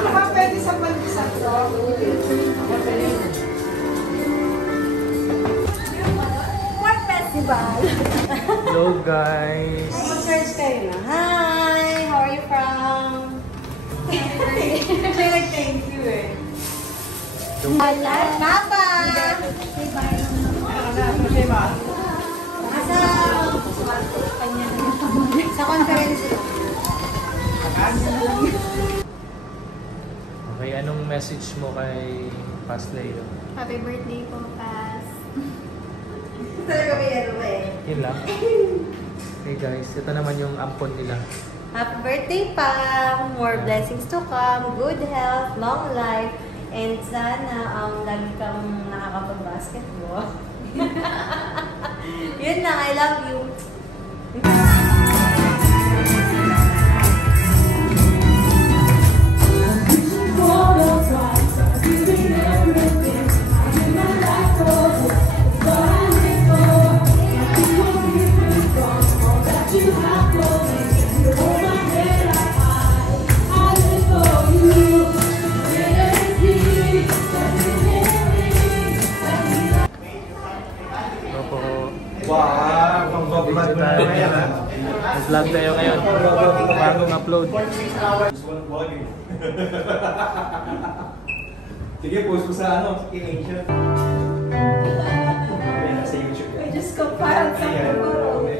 Ano ba pwede sa pandisan to? What festival? Hello guys! Mag-search kayo na. Hi! How are you from? Thank you eh. Papa! Sa conference. Okay, anong message mo kay Paz Leo? Happy birthday po, Paz. Talaga may ano ba eh. Yun lang. Okay guys, ito naman yung ampon nila. Happy birthday, Pam! More blessings to come, good health, long life, and sana lagi kang nakakapag-basketball. Yun lang, I love you. Vlog tayo ngayon. Bagong upload. Sige, post mo sa ano, Asia. Sa YouTube. I just compiled some photos.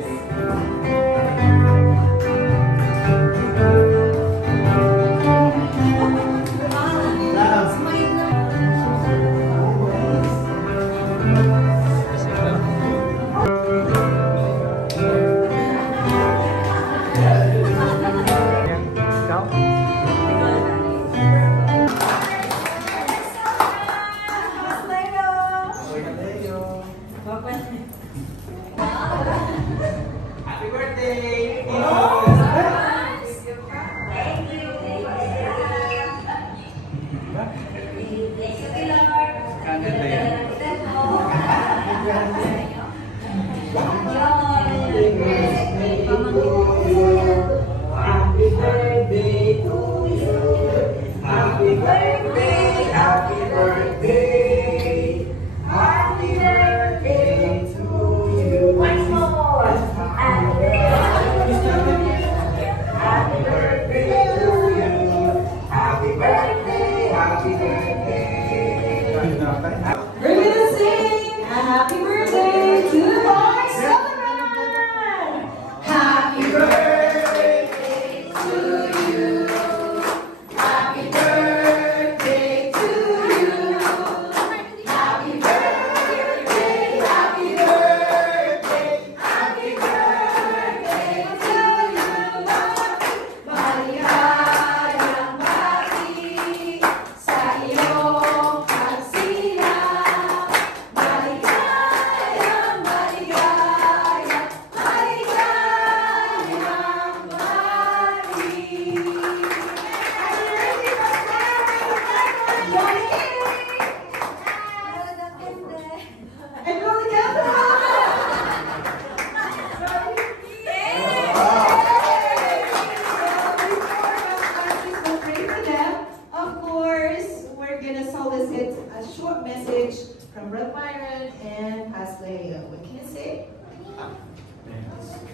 From Brother Myron and Pastor Leo. What can you say?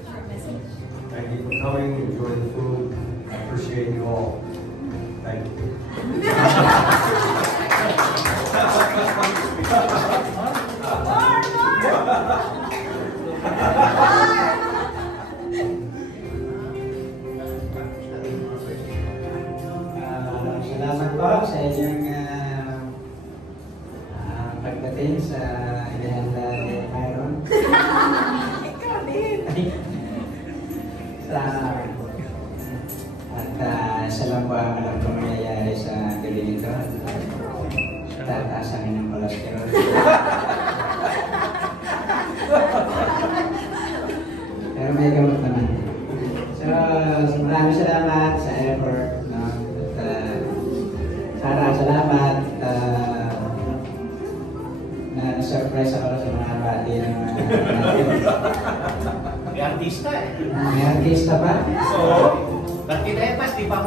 Short message. Thank you for coming, enjoy the food. I appreciate you all. Thank you. Salamat po sa inyong pagdating sa inihanda ni Myron. Ikaw din. At isa lang po ang alam kong mangyayari sa gabi nito. Tataas ang inyong cholesterol. Pero may gamot naman. So, maraming salamat sa effort. No? At Sarah, salamat. Na-surprise ako sa mga bati ng natin. May artista eh. May artista pa? So, bakit eh, pas di pa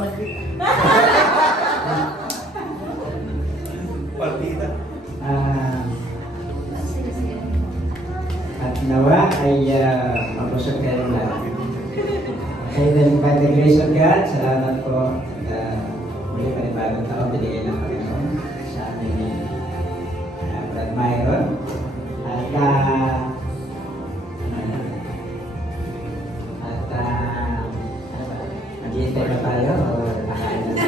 ay mabusog kayo lahat. Okay, then by the grace of God, salamat po. Muli panibagong taon, binigay ng Panginoon sa amin ni Brad Myron. At maghihintay na tayo o nakain na?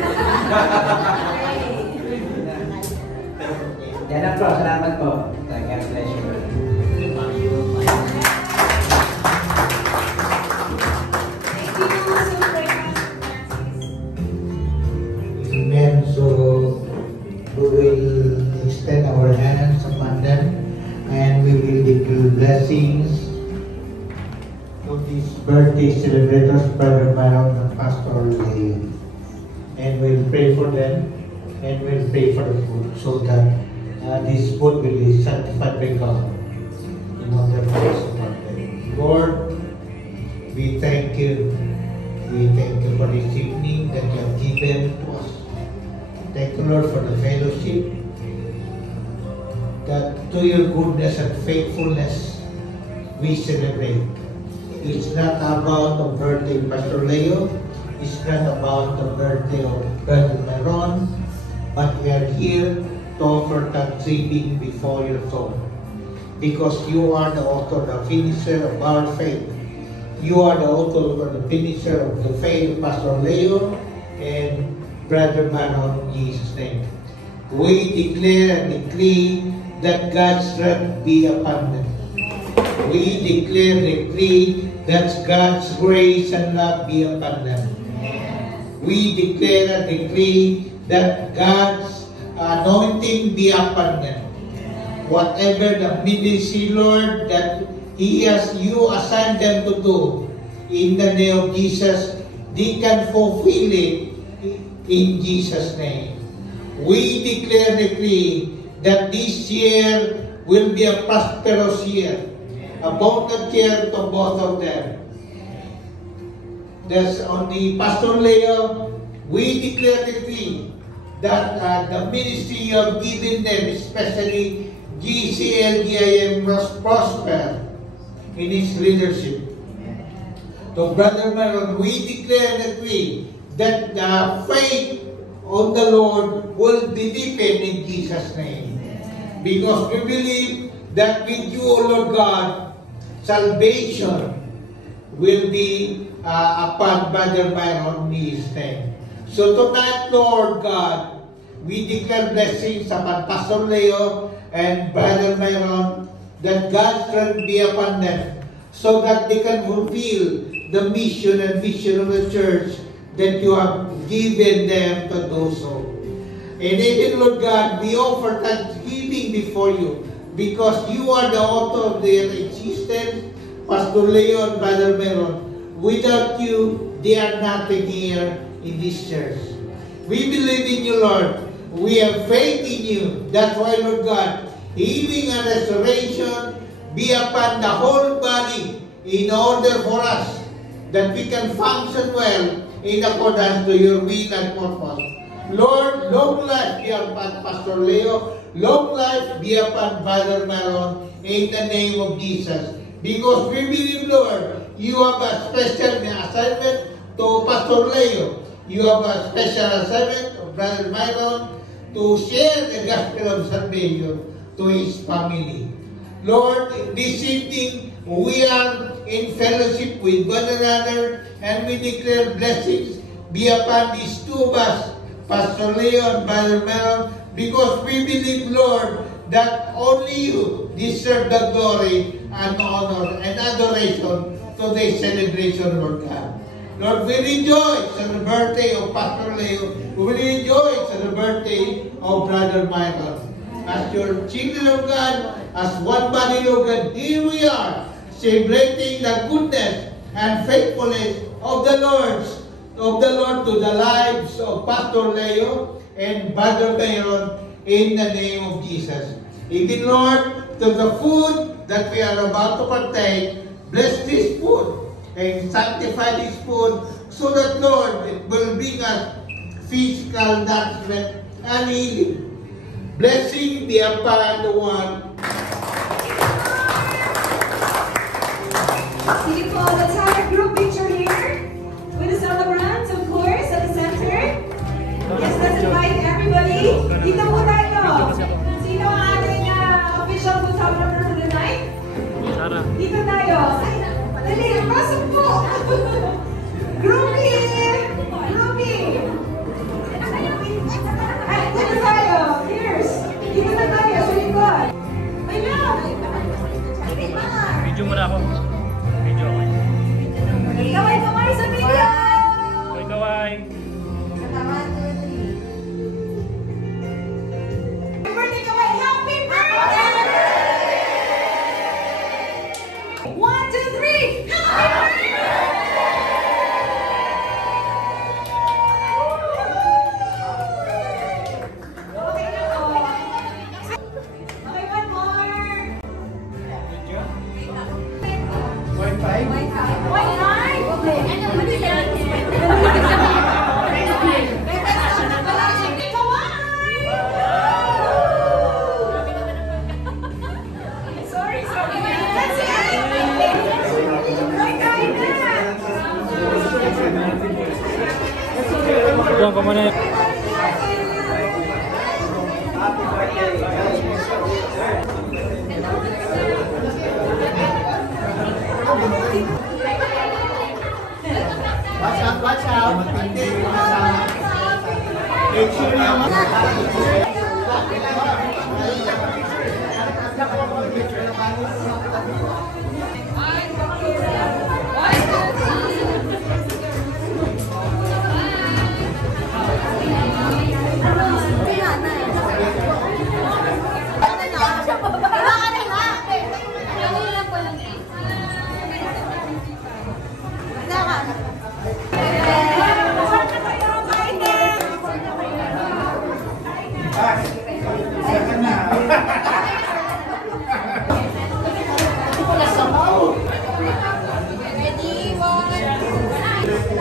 Yan lang po, salamat po. God bless you. Amen. So we will extend our hands upon them and we will declare blessings to these birthday celebrators, Brother Myron and Pastor Leo. And we'll pray for them and we'll pray for the food so that this food will be sanctified by God in order for us to partake. Lord, we thank you. We thank you for this evening that you have given to us. Thank you, Lord, for the fellowship, that to your goodness and faithfulness we celebrate. It's not about the birthday of Pastor Leo, it's not about the birthday of Brother Myron, but we are here to offer thanksgiving before your throne. Because you are the author, the finisher of our faith. You are the author and the finisher of the faith of Pastor Leo and Brother Myron in Jesus' name. We declare and decree that God's strength be upon them. We declare and decree that God's grace and love be upon them. We declare and decree that God's anointing be upon them. Whatever the ministry, Lord, that you assigned them to do, in the name of Jesus, they can fulfill it in Jesus' name. We declare and decree that this year will be a prosperous year, abundant year to both of them. That's on the Pastor Leo, we declare and decree that the ministry you have given them, especially GCLGIM, must prosper in its leadership. To Brother Myron, we declare and decree that the faith on the Lord will be deepened in Jesus' name. Because we believe that with you, O Lord God, salvation will be upon Brother Myron in His name. So tonight, Lord God, we declare blessings upon Pastor Leo and Brother Myron, that God's strength be upon them, so that they can fulfill the mission and vision of the church that you have given them to do so. And even, Lord God, we offer thanksgiving before you, because you are the author of their existence, Pastor Leo and Brother Myron. Without you, they are nothing here in this church. We believe in you, Lord. We have faith in you. That's why, Lord God, healing and restoration be upon the whole body in order for us that we can function well in accordance to your will and purpose. Lord, long life be upon Pastor Leo, long life be upon Brother Myron, in the name of Jesus. Because we believe, Lord, you have a special assignment to Pastor Leo. You have a special assignment to Brother Myron to share the gospel of salvation to his family. Lord, this evening, we are in fellowship with one another, and we declare blessings be upon these two of us, Pastor Leo and Brother Myron, because we believe, Lord, that only you deserve the glory and honor and adoration to this celebration, Lord God. Lord, we rejoice on the birthday of Pastor Leo. We rejoice on the birthday of Brother Myron. As your children of God, as one body, Lord God, here we are, celebrating the goodness and faithfulness of the Lord to the lives of Pastor Leo and Brother Myron, in the name of Jesus. Even, Lord, to the food that we are about to partake, bless this food and sanctify this food, so that, Lord, it will bring us physical nourishment and healing. Blessing be upon the one Sige po, let's have a group picture here with the celebrants, of course, at the center. Yes, let's invite everybody. Dito po tayo. Sino ang ating official photographer for the night? Sarah. Dito tayo. Dali, pasok po. Groupie! Groupie! Ay, dito tayo. Cheers! Dito na tayo, sa likod. Ayan! Video mo na ako. Video ako. Kaway-kaway sa video! Kaway. Happy birthday, kaway! Happy birthday! 1, 2, 3! Happy Okay na po. Okay, one more. White line? Sorry. That's it. White line na. Doon ka muna. Watch out. Make sure you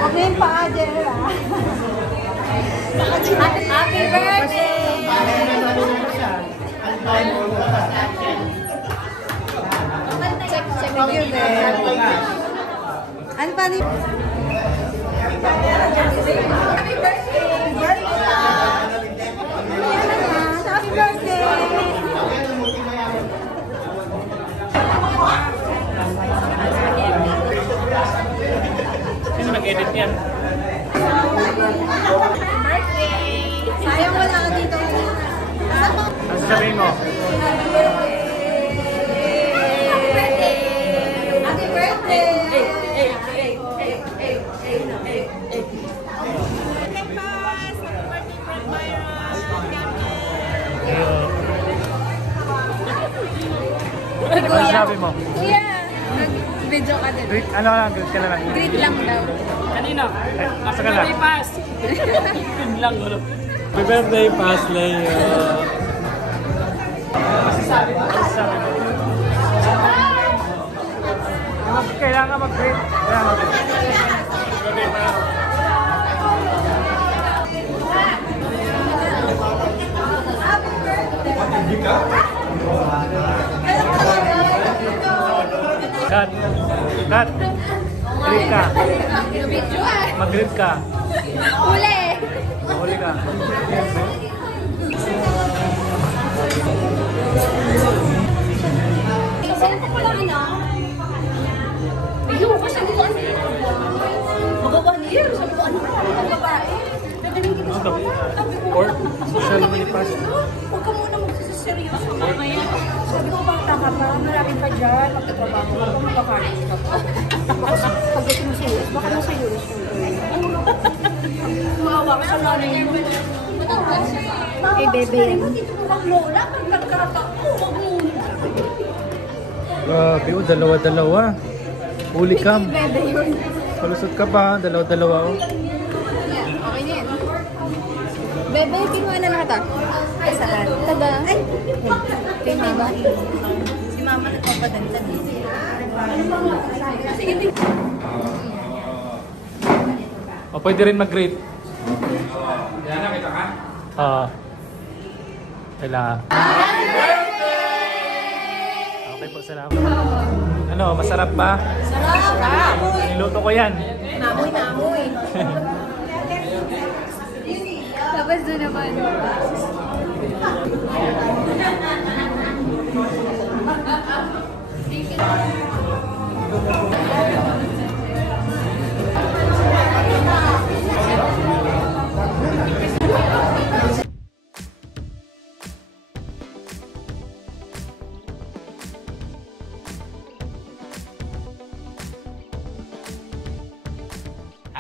Huwag na yung paa, Jera. Happy birthday! Check you there. Ano pa rin? Happy birthday! Happy birthday! Sino nag-edit yan? Sayang wala ka dito. Ano sasabihin mo? Happy birthday! Happy birthday! Ano sasabi mo? Kuya, nag-video ka din. Greet, ano lang, greet ka na lang. Greet lang daw. Kanino? Asa ka lang? Happy pass! Yun lang, wala. Happy birthday, Pasley. Masasabi mo? Kailangan mag-greet. Kailangan mag-greet. Cut. Cut. Greet ka. Mag-greet ka. Uli! Mahuli ka. Sino ko lang na? Ayun, kasi ano ano? Mag-1 year. Sabi ko, ano ang babae? Dadaling kita sa tabi ko. Or, social media. Huwag ka muna magsiseryoso mamaya. Sabi ko, bata ka pa, marami pa dyan. Magtatrabaho ka, magkakalit ka pa. Tapos, pagdating mo sa US, baka nasa US yung girl. Mahawa ka sa nanay mo. Eh, bebe yan. Dito mo kang lola, pag nagkaratak ko, huwag muna. Grabe, dalawa-dalawa. Huli cam. Bebe yun. Palusot ka pa, dalawa-dalawa. Oh. Okay na yan. Bebe, kinuha na nakata. Ay, saan? Tada. Ay! Kaya nga ba? Si mama nagpapadagdag. Sige, tingin. O, pwede rin mag-greet. Yan, nakita ka? Oo. Kailangan. Happy birthday! Okay. Okay po, salamat. Ano, masarap ba? Sarap! Niluto ko yan. Namoy. Tapos doon naman.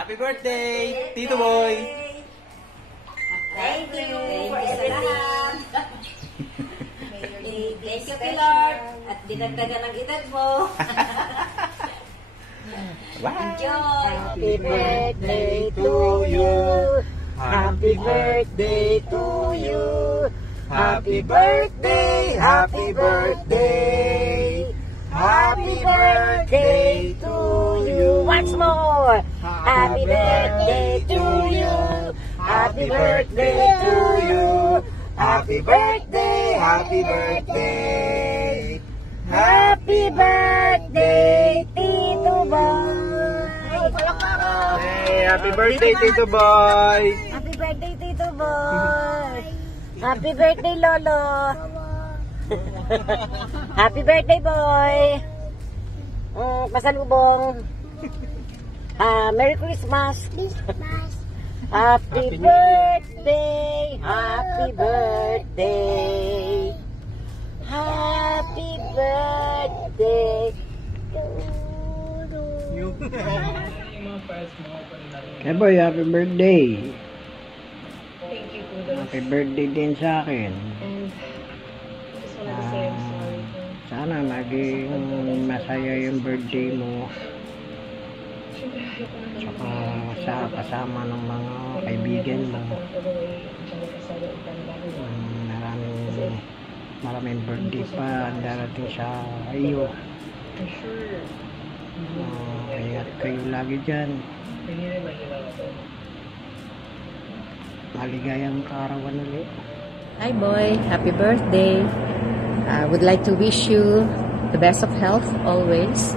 Happy birthday, Tito Boy! Thank you for everything. Thank you, Lord. At dinagdagan ng edad mo. Enjoy. Happy birthday to you. Happy birthday to you. Happy birthday, happy birthday. Happy birthday to you. Once more. Happy birthday to you. Happy birthday to you. Happy birthday, happy birthday. Happy birthday, Tito Boy. Hey, happy birthday, Tito Boy! Happy birthday, Tito Boy. Happy birthday, Lolo. Happy birthday, boy. Pasalubong. Merry Christmas. Happy birthday. Happy birthday. Happy birthday. Hey boy, happy birthday. Happy birthday din sa akin. Sana maging masaya yung birthday mo. Tsaka sa kasama ng mga kaibigan mo. Maraming birthday pa ang darating sa iyo. Kaya kayo lagi dyan. Maligayang kaarawan ulit. Hi boy, happy birthday. I would like to wish you the best of health always.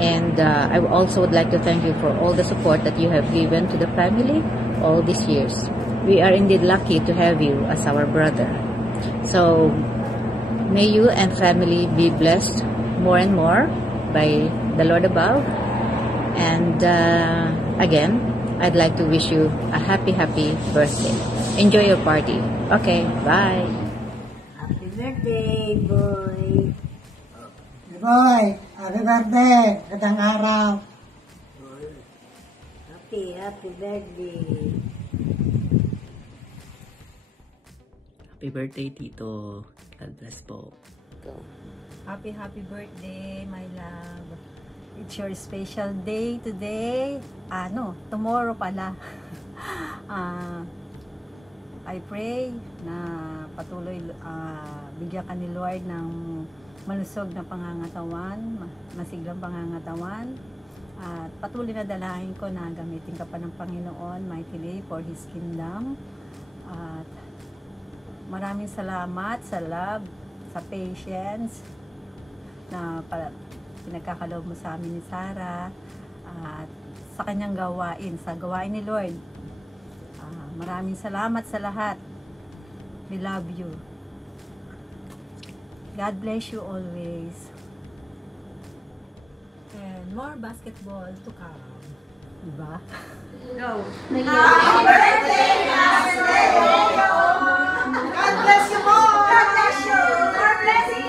And I also would like to thank you for all the support that you have given to the family all these years. We are indeed lucky to have you as our brother. So, may you and family be blessed more and more by the Lord above. And again, I'd like to wish you a happy birthday. Enjoy your party. Okay, bye. Happy birthday, boy. Boy, happy birthday. Gandang araw. Happy birthday. Happy birthday, Tito. God bless po. Happy birthday, my love. It's your special day today. Tomorrow pala. I pray na patuloy bigyan ka ni Lord ng malusog na pangangatawan, masiglang pangangatawan. At patuloy na dalahin ko na gamitin ka pa ng Panginoon mightily for His kingdom. At maraming salamat sa love, sa patience na pinagkakaloob mo sa amin ni Sarah at sa kanyang gawain, sa gawain ni Lord. Maraming salamat sa lahat. We love you. God bless you always. And more basketball to come. Diba? Go. Happy birthday, Master Leo! God bless you more! God bless you! More blessings!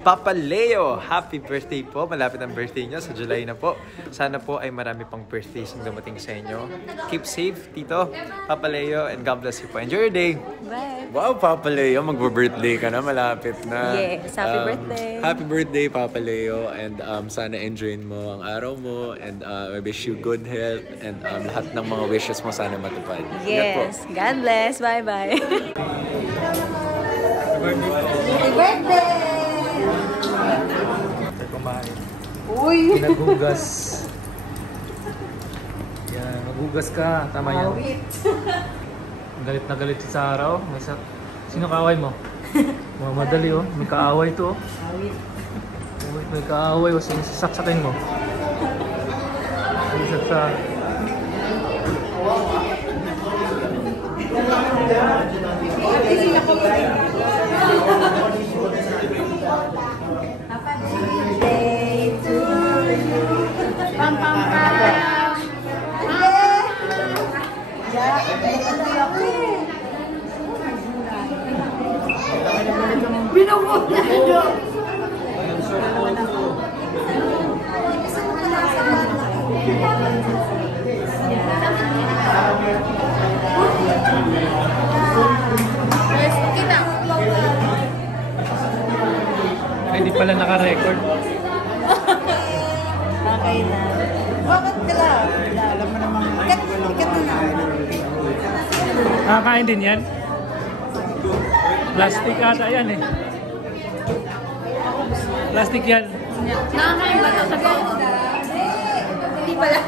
Papa Leo, happy birthday po. Malapit ang birthday nyo, sa July na po. Sana po ay marami pang birthdays ang dumating sa inyo. Keep safe, Tito, Papa Leo, and God bless you po. Enjoy your day! Bye! Wow, Papa Leo, mag-birthday ka na, malapit na. Yes, happy birthday! Happy birthday, Papa Leo, and sana enjoy mo ang araw mo, and I wish you good health, and lahat ng mga wishes mo sana matupad. Yes, God bless! Bye-bye! Happy birthday! Kumain. Uy! Pinagugas. Yan, magugas ka. Tama yan. Galit na galit si Sarah, oh. Sino kaaway mo? Madali, oh. May kaaway to, oh. May kaaway, oh. Sino sasaksakin mo? Sino sa... Binubot na ito. Ay, hindi pala naka-record. Okay na. Bakit ka lang? Alam mo namang... Ikat na. Nakakain din yan? Plastic ata yan eh. Plastic yan. Nakakain ba ito sa bawang? Hindi pala.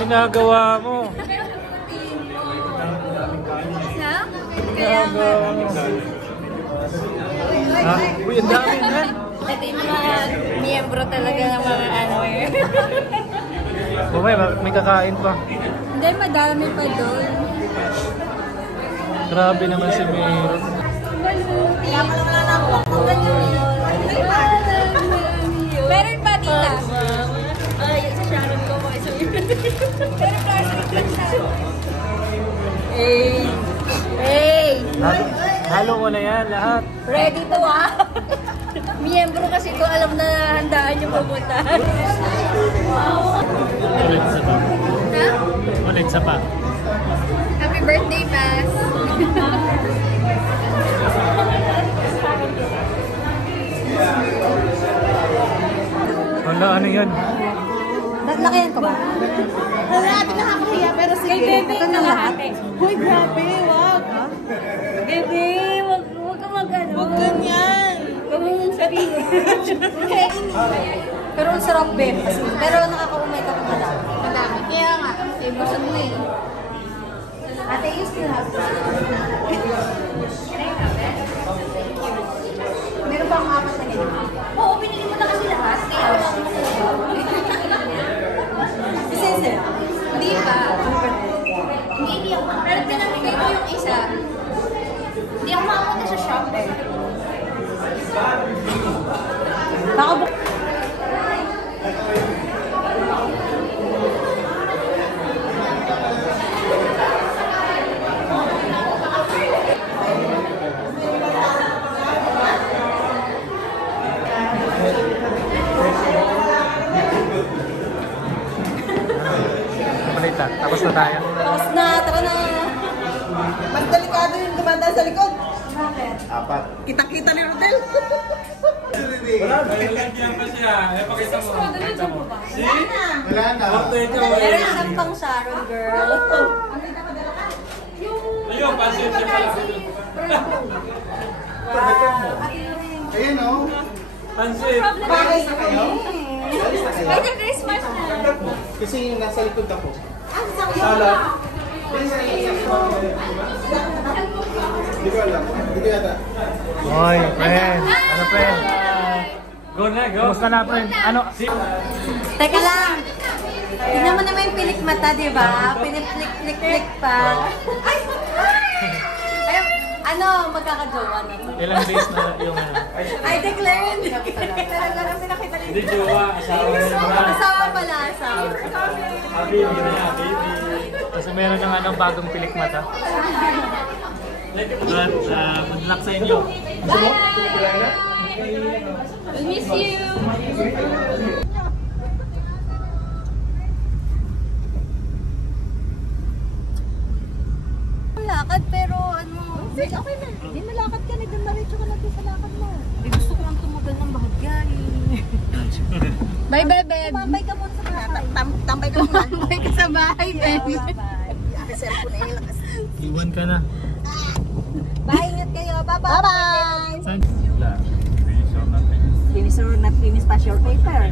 Ginagawa mo. Ginagawa mo. Ha? Uy, ang dami na. Ito yung mga miyembro talaga ng mga ano eh. Bumay, may kakain pa. Hindi, madami pa doon. Grabe naman si Meron. Meron pa tita. Ay, sa Sharon ko. Pero plastic lang siya. Hey! Halo mo na yan lahat. Ready to ah! Miyembro kasi ko alam na handaan yung pupunta. Ulit sa pa. Ha? Ulit sa pa. Happy birthday, Paz! Wala, ano yan? Lakayan ko ba? Wala natin nakakahiya, pero sige. Kay Bebe Ito na lahat. Hoy, grabe, wag. Bebe, wag ka mag-ano. Wag ganyan. Huwag mong sabihin. Pero ang sarap, Bebe. Pero nakakaumay ka pa madami. Madami. Kaya nga, busog mo eh. Ate, you still have meron pa akong apat na ganyan. Oo, pinili mo na kasi lahat. Isa-isa. Hindi pa. Hindi ako. Pero tinamigay ko yung isa. Hindi ako makapunta sa shop eh. Baka Balita, tapos na tayo. tapos na, tara na. Mas delikado yung dumanda sa likod. Bakit? Apat. Kitang-kita ni Rodel. Lalagyan pa siya. Pakita mo. Wala na. Meron isang pang Sharon, girl. Ayun, pasin siya. Ayan o. Pansit. Bakit na kayo? Ay, the Christmas na. Kasi yung nasa likod ako. Sala. Hindi ko alam. Hindi ko yata. Hoy, friend. Ano, friend? Go na, go. Kumusta na, friend? Ano? Teka lang. Tignan mo naman yung pilik mata, di ba? Piniplik-plik-plik pa. Ay! Ano, magkakajowa na. Ilang days na yung... I declare hindi. Talaga lang pinakita rin. Hindi jowa, asawa na. Asawa pala, asawa. Happy, baby. Kasi meron ng bagong pilik mata. Good luck sa inyo. We'll miss you. Lakad pero ano, okay na. Hindi malakad ka, nagdamaritso ka lang sa lakad mo. Gusto ko lang tumagal ng bahagya eh. Bye bye, babe. Tambay ka muna sa bahay. Tambay ka muna. Tambay ka sa bahay, babe. Cellphone na ilakas. Iwan ka na. Bye, ingat kayo. Bye-bye. Bye-bye. Saan? Finish or not finish pa your paper.